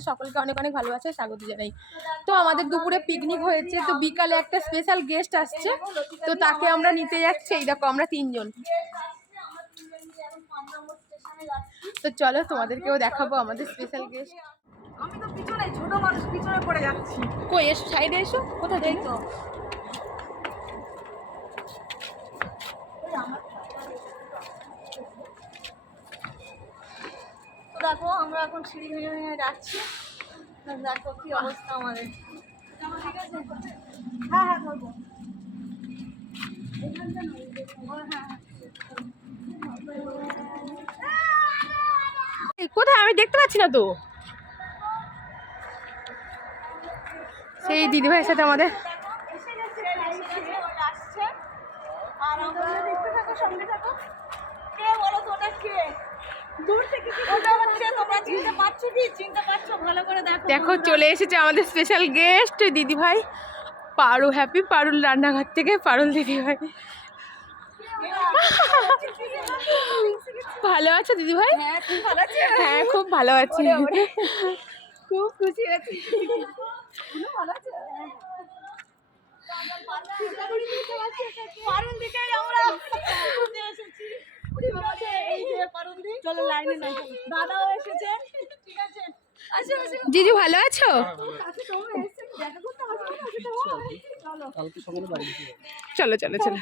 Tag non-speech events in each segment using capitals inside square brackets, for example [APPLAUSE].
তোমাদের সকলকে অনেক অনেক ভালোবাসা স্বাগত জানাই। তো আমাদের দুপুরে পিকনিক হয়েছে তো বিকালে একটা স্পেশাল গেস্ট আসছে তো তাকে আমরা নিতে যাচ্ছি। এই দেখো আমরা তিনজন। তো চলো তোমাদেরকেও দেখাবো আমাদের স্পেশাল গেস্ট আমি তো পিছনে ছোট মানুষ পিছনে পড়ে যাচ্ছি। কই এসো সাইডে এসো। কোথায় যাই তো। দেখো, আমরা এখন সিঁড়ি ভেঙে ভেঙে যাচ্ছি। দেখো কি অবস্থা আমাদের। হ্যাঁ হ্যাঁ করব। কোথায়? আমি দেখতে পাচ্ছি না তো। সেই দিদিভাইয়ের সাথে আমাদের এসে গেছে এসে গেছে ওই আসছে আর আমরা দেখতে থাকো সঙ্গে থাকো কে বলো তো ওটা কে দূর থেকে কি ওটা হচ্ছে তোমরা চিনতে পারছ কি চিনতে পারছ ভালো করে দেখো। চলে এসেছে আমাদের স্পেশাল গেস্ট দিদিভাই। পারু হ্যাপি পারুল রান্নাঘর থেকে পারুল দিদিভাই। ভালো আছো দিদিভাই? হ্যাঁ তুমি ভালো আছো। হ্যাঁ খুব ভালো আছি। খুব খুশি আছি। ভালো আছে। পারুল দিকে আমরা ঘুরতে এসেছি। ঠিক আছে, এই যে পারুল দি চলো লাইনে নাই দাদাও এসেছে ঠিক আছে আসো আসো জিজু ভালো আছো চলো। চলো চলো চলো।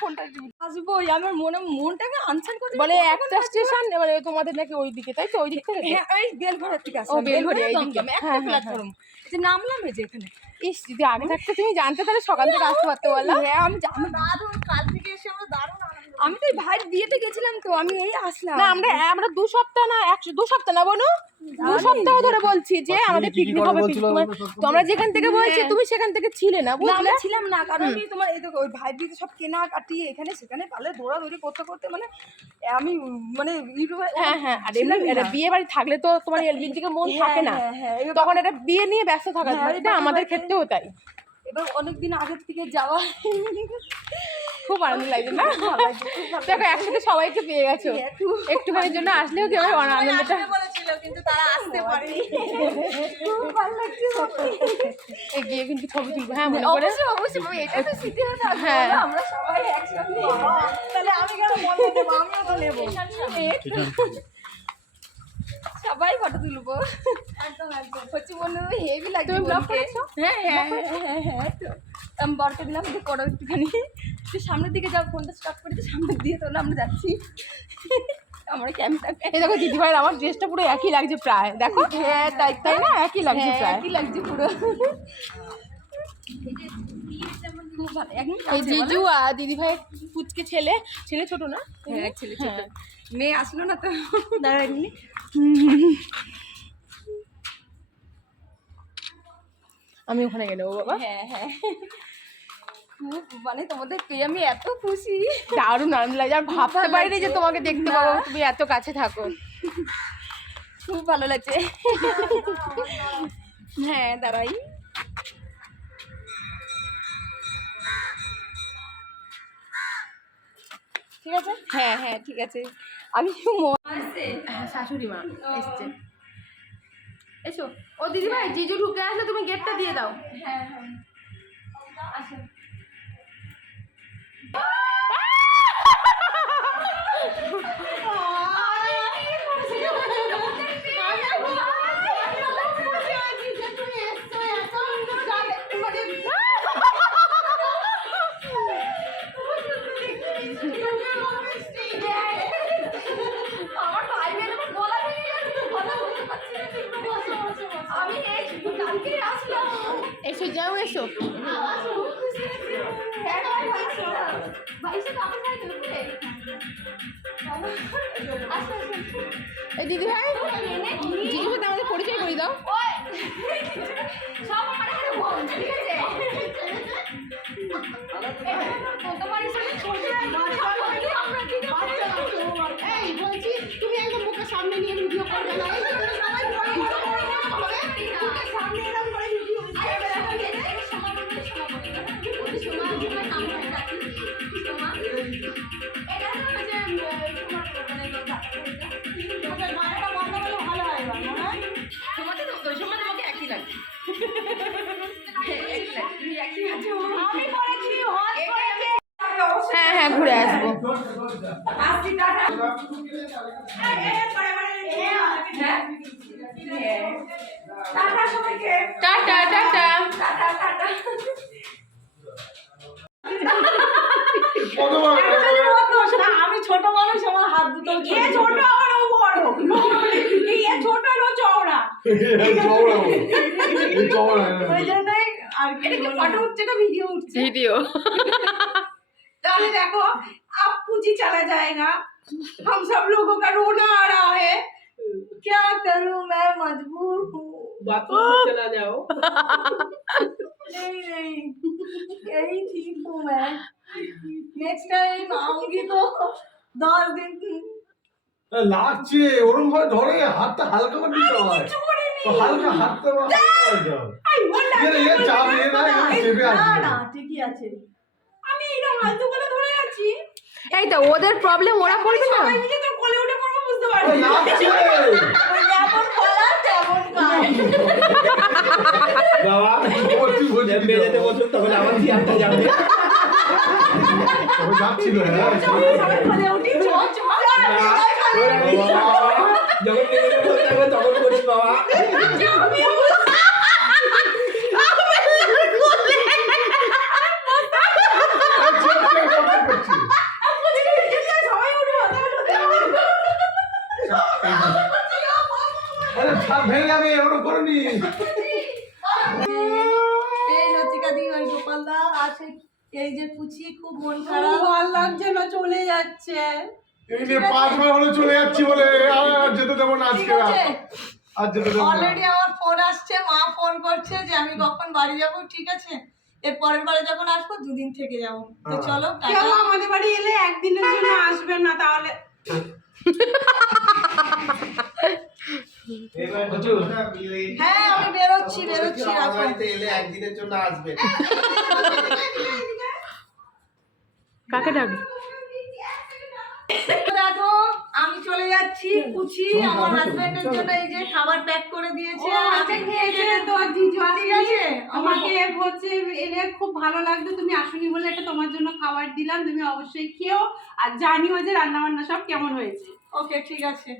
আসব আমার মনে মনটাকে আনসার করতে বলে একটা স্টেশন মানে তোমাদের নাকি ওই দিকে তাই তো? ওই দিক থেকে? হ্যাঁ এই বেলঘরের থেকে আসলাম বেলঘড়িয়া, এই দিকে। একটা হ্যাঁ, হ্যাঁ, প্ল্যাটফর্ম যে নামলাম এই যে এখানে। ইস যদি আগে থাকতে তুমি জানতে তাহলে সকাল থেকে আসতে পারতে বলো। হ্যাঁ আমি আমি দারুণ কাল থেকে এসে আমরা দারুণ আমি তো ভাইয়ের বিয়েতে গেছিলাম তো আমি এই আসলাম। না আমরা আমরা দু সপ্তাহ না একশো দু সপ্তাহ না বলো দু সপ্তাহ ধরে বলছি যে আমাদের পিকনিক হবে picnic হবে। তোমরা যেখান থেকে বলছি তুমি সেখান থেকে ছিলে না না বুঝলে? আমি ছিলাম না কারণ আমি তোমার এই তো ওই ভাই বিয়েতে সব কেনা কাটি এখানে সেখানে পালে দৌড়াদৌড়ি করতে করতে মানে আমি মানে ইউটিউবে হ্যাঁ হ্যাঁ আর এমনি বিয়ে বাড়ি থাকলে তো তোমার এলবির দিকে মন হ্যাঁ, থাকে না। হ্যাঁ, হ্যাঁ, তখন এটা বিয়ে নিয়ে ব্যস্ত থাকা হ্যাঁ, এটা আমাদের ক্ষেত্রেও তাই। এবার অনেকদিন আগের থেকে যাওয়া খুব আনন্দ লাগছে না? দেখো একসাথে সবাইকে পেয়ে গেছো। একটুখানির জন্য আসলেও কি হবে আনন্দটা? কিন্তু তারা আসতে পারেনি। খুব ভালো লাগছে এগিয়ে কিন্তু ছবি তুলবো। হ্যাঁ মনে করে অবশ্যই অবশ্যই। বাবা, এটা তো স্মৃতি হয়ে থাকবে হ্যাঁ। আমরা সবাই একসাথে। তাহলে আমি কেন মজা দেবো? আমিও তো নেব। সবাই ফটো তুলবো। একদম একদম। হচ্ছে মনে হয় হেভি লাগবে তুমি করেছ? হ্যাঁ হ্যাঁ হ্যাঁ হ্যাঁ হ্যাঁ তো আমি বরকে দিলাম যে করো একটুখানি। তুই সামনের দিকে যাও ফোনটা স্টপ করে তো সামনের দিকে তোলা আমরা যাচ্ছি। আমরা ক্যামেরা এই দেখো দিদিভাই আমার ড্রেসটা পুরো একই লাগছে প্রায়। দেখো? হ্যাঁ তাই তাই না? একই লাগছে হ্যাঁ, প্রায়। একই লাগছে পুরো। এই কাছে, জিজু আর দিদিভাইয়ের পুচকে ছেলে ছেলে ছোট না? হ্যাঁ ছেলে ছোট। হ্যাঁ। মেয়ে আসলো না তো। দাঁড়া এমনি আমি ওখানে গেলে ও বাবা। হ্যাঁ হ্যাঁ। মানে তোমাদের পেয়ে আমি এত খুশি। দারুণ আনন্দ লাগে। আর ভাবতে পারিনি যে তোমাকে দেখতে পাবো তুমি এত কাছে থাকো। খুব ভালো লাগছে। হ্যাঁ দাঁড়াই। ঠিক আছে? হ্যাঁ হ্যাঁ ঠিক আছে। আমি হ্যাঁ, শাশুড়ি মা এসছে। এসো। ও দিদিভাই জিজু ঢুকে আসলে তুমি গেটটা দিয়ে দাও। হ্যাঁ হ্যাঁ। [LAUGHS] যাও এসো। এই দিদিভাই জিজুর সাথে আমাদের পরিচয় করে দাও। তুমি একদম মুখের সামনে নিয়ে ভিডিও করবে না। হ্যাঁ হ্যাঁ ঘুরে আসব। টাটা। টাটা আমি ছোট মানুষ আমার হাত দুটো ছোট। আমার বড়। ছোট চওড়া। [LAUGHS] চওড়া ওই জন্যই আর কি এটা কি বলবো। ফটো উঠছে না ভিডিও উঠছে ভিডিও [LAUGHS] ताले देखो अब पूजी चला जाएगा हम सब लोगों का रोना आ रहा है क्या करूं मैं मजबूर हूँ बाथरूम में चला जाओ नहीं नहीं यही ठीक हूँ मैं नेक्स्ट टाइम आऊंगी तो दस दिन লাগছে ওরম ভাবে ধরে হাতটা হালকা করে দিতে হয় তো হালকা হাতটা এই তো ওদের প্রবলেম ওরা করবে না? যাবে। যখন তখন করিস বাবা। এই দি আসে যে পুচি খুব মন খারাপ। ভালো লাগছে না চলে যাচ্ছে। এই যে পাঁচবার হলো চলে যাচ্ছি বলে আর যেতে দেবো না আজকে আর যেতে দেবো অলরেডি আমার ফোন আসছে মা ফোন করছে যে আমি কখন বাড়ি যাব ঠিক আছে? এর পরের বারে যখন আসব দুদিন থেকে যাব। তো হ্যাঁ। চলো কেউ আমাদের বাড়ি এলে একদিনের জন্য আসবেন না তাহলে? [LAUGHS] হ্যাঁ আমি বেরোচ্ছি বেরোচ্ছি এলে একদিনের জন্য আসবে। কাকে ডাকবে? দেখো আমি চলে যাচ্ছি কুচি আমার হাজবেন্ডের জন্য এই যে খাবার প্যাক করে দিয়েছে। আজকে খেয়েছে যেতে- তো জিজু ঠিক আছে? আমাকে হচ্ছে এলে খুব ভালো লাগতো তুমি আসুনি বলে এটা তোমার জন্য খাবার দিলাম তুমি অবশ্যই খেও আর জানিও যে রান্না বান্না সব কেমন হয়েছে। ওকে ঠিক আছে।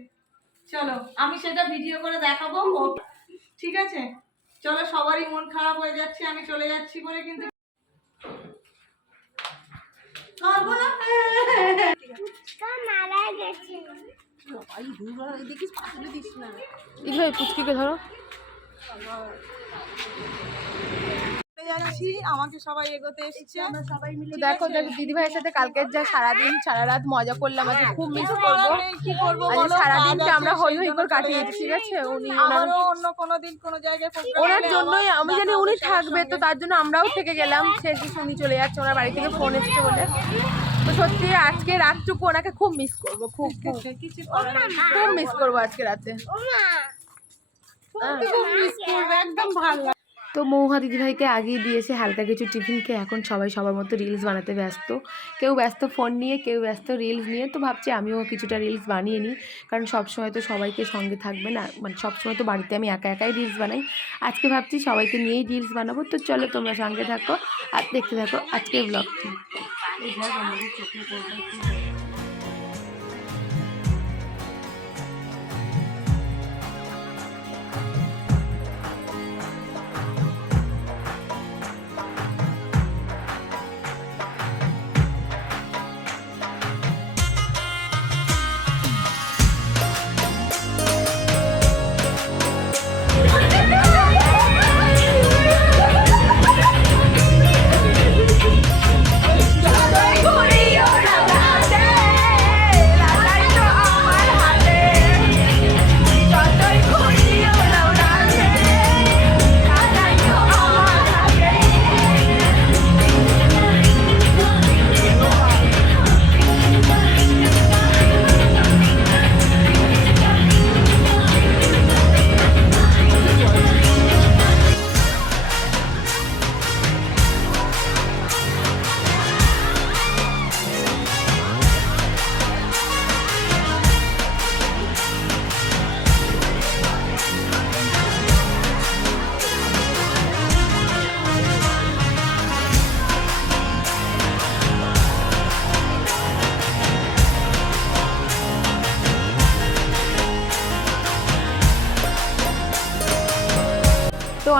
চলো, আমি সেটা ভিডিও করে দেখাবো। ঠিক আছে? চলো, সবারই মন খারাপ হয়ে যাচ্ছে, আমি চলে যাচ্ছি বলে কিন্তু পুচকিকে ধরো। যাচ্ছি। আমাকে সবাই এগোতে এসেছে। দেখো দেখো দিদি ভাইয়ের সাথে কালকের যা সারাদিন সারা রাত মজা করলাম আজকে খুব মিস করব। কি করব সারাদিনটা আমরা হই হই করে কাটিয়েছি ঠিক আছে? উনি আমারও অন্য কোনো দিন কোনো জায়গায় ওনার জন্যই আমি জানি উনি থাকবে তো তার জন্য আমরাও থেকে গেলাম। শেষ উনি চলে যাচ্ছে ওনার বাড়ি থেকে ফোন এসেছে বলে। তো সত্যি আজকে রাতটুকু ওনাকে খুব মিস করব খুব খুব। [LAUGHS] খুব মিস করব আজকে রাতে। হ্যাঁ। খুব মিস করবে একদম ভালো। তো মৌহা দিদিভাইকে আগিয়ে দিয়েছে হালকা কিছু টিফিন খেয়ে এখন সবাই সবার মতো রিলস বানাতে ব্যস্ত। কেউ ব্যস্ত ফোন নিয়ে, কেউ ব্যস্ত রিলস নিয়ে, তো ভাবছি আমিও কিছুটা রিলস বানিয়ে নিই। কারণ সবসময় তো সবাইকে সঙ্গে থাকবে না মানে সবসময় তো বাড়িতে আমি একা একাই রিলস বানাই। আজকে ভাবছি সবাইকে নিয়েই রিলস বানাবো। তো চলো তোমরা সঙ্গে থাকো আর দেখতে থাকো আজকের ব্লগটি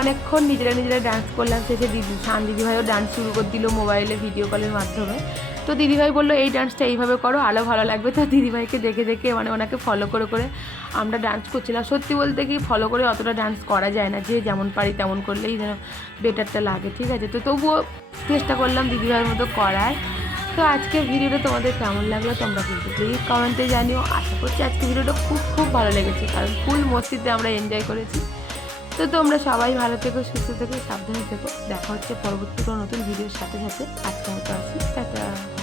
অনেকক্ষণ নিজেরা নিজেরা ডান্স করলাম শেষে দিদি সান দিদিভাইও ডান্স শুরু করে দিল মোবাইলে ভিডিও কলের মাধ্যমে। তো দিদিভাই বলল, এই ডান্সটা এইভাবে করো আরও ভালো লাগবে। তো দিদিভাইকে দেখে দেখে মানে ওনাকে ফলো করে করে আমরা ডান্স করছিলাম। সত্যি বলতে কি ফলো করে অতটা ডান্স করা যায় না, যে যেমন পারি তেমন করলেই যেন বেটারটা লাগে, ঠিক আছে? তো তবুও চেষ্টা করলাম দিদিভাইয়ের মতো করার। তো আজকের ভিডিওটা তোমাদের কেমন লাগল তোমরা কিন্তু প্লিজ কমেন্টে জানিও। আশা করছি আজকে ভিডিওটা খুব খুব ভালো লেগেছে, কারণ ফুল মস্তিতে আমরা এনজয় করেছি। তো তোমরা সবাই ভালো থেকো, সুস্থ থেকো, সাবধানে থেকো। দেখা হচ্ছে পরবর্তী কোনো নতুন ভিডিওর সাথে সাথে। আজকে মতো আসি। টাটা।